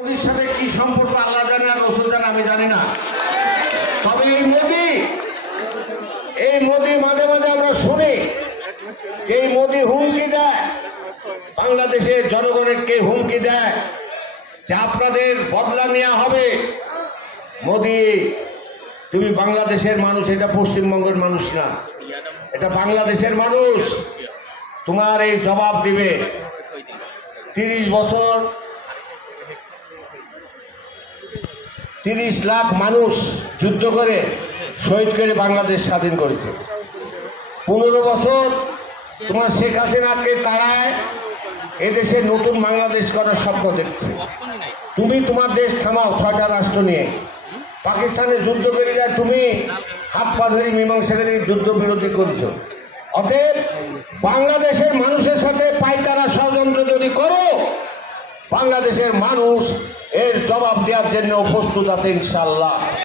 মোদির সাথে কি সম্পর্ক আল্লাহ জানে আর রসুল জানে, আমি জানি না। তবে এই মোদি মাঝে মাঝে আমরা শুনি যে এই মোদি হুমকি দেয়, বাংলাদেশের জনগণকে হুমকি দেয় যে আপনাদের বদলা নেওয়া হবে। মোদি, তুমি বাংলাদেশের মানুষ, এটা পশ্চিমবঙ্গের মানুষ না, এটা বাংলাদেশের মানুষ। তোমার এই জবাব দিবে। 30 বছর 30 লাখ মানুষ যুদ্ধ করে শহীদ করে বাংলাদেশ স্বাধীন করেছে। 15 বছর তোমার শেখ হাসিনাকে তাড়ায় এদেশে নতুন বাংলাদেশ করার স্বপ্ন দেখছে। তুমি তোমার দেশ থামাও 6টা রাষ্ট্র নিয়ে। পাকিস্তানে যুদ্ধ করে যায়, তুমি হাত পা ধরে মীমাংসা করে যুদ্ধ বিরোধী করেছো। অতএব বাংলাদেশের মানুষের সাথে পাইতারা ষড়যন্ত্র যদি করো, বাংলাদেশের মানুষ এর জবাব দেওয়ার জন্য প্রস্তুত আছে ইনশাআল্লাহ।